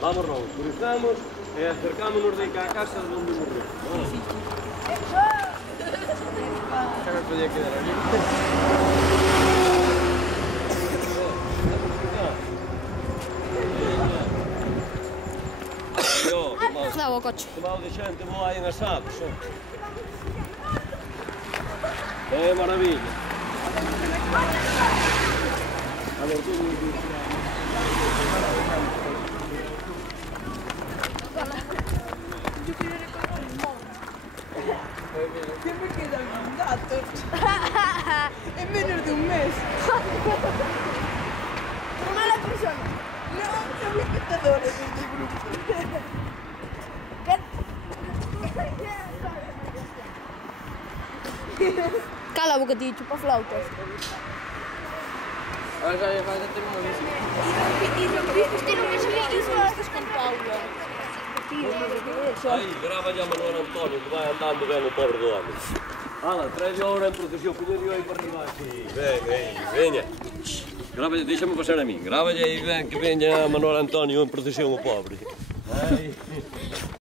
Vamos, Raúl, cruzamos e acercámonos de cá a casa de onde morreu. Xa me podía quedar ali. Leva o coche. Que mal de xente voa aí en asados, xo. Maravilla. A ver, tú... Siempre quedan datos. En menos de un mes. Mala persona. No, son espectadores de este grupo. Cala a boca, tío, chupa flautas. Ahora xa lle falta ter unha bici. Estás con Paula. Aí, grava ya Manuel Antonio, que vai andando ben o pobre do home. Ala, trae ahora en procesión, poñedio aí para arriba, así. Ven, veña. Grava, deixame pasar a min. Grava aí ben, que veña Manuel Antonio en procesión o pobre. Aí.